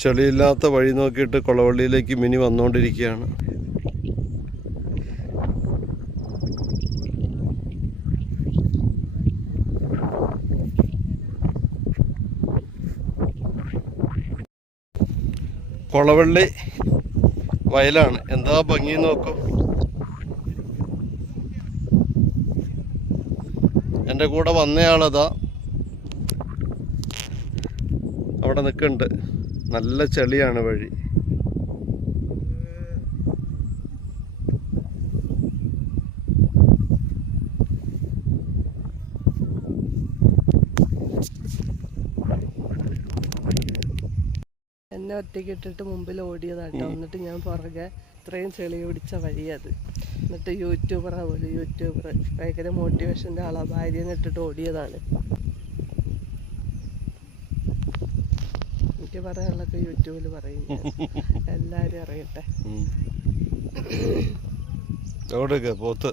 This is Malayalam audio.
ചെളിയില്ലാത്ത വഴി നോക്കിയിട്ട് കൊളവള്ളിയിലേക്ക് മിനി വന്നുകൊണ്ടിരിക്കുകയാണ് കൊളവള്ളി വയലാണ്. എന്താ ഭംഗി നോക്കും. എന്റെ കൂടെ വന്നയാളതാ. അവിടെ നിൽക്കുന്നുണ്ട്. നല്ല ചെളിയാണ് വഴി. എന്നെ ഒറ്റയ്ക്ക് ഇട്ടിട്ട് മുമ്പിൽ ഓടിയതാട്ടോ. എന്നിട്ട് ഞാൻ പുറകെ ഇത്രയും ചെളി പിടിച്ച വഴിയത്. എന്നിട്ട് യൂട്യൂബറാ പോലും യൂട്യൂബർ ഭയങ്കര മോട്ടിവേഷന്റെ ആളാ. ഭാര്യനെ ഇട്ടിട്ട് ഓടിയതാണ് എനിക്ക് പറയാനുള്ളതൊക്കെ യൂട്യൂബിൽ പറയും. എല്ലാവരും അറിയട്ടെ. പോത്ത്?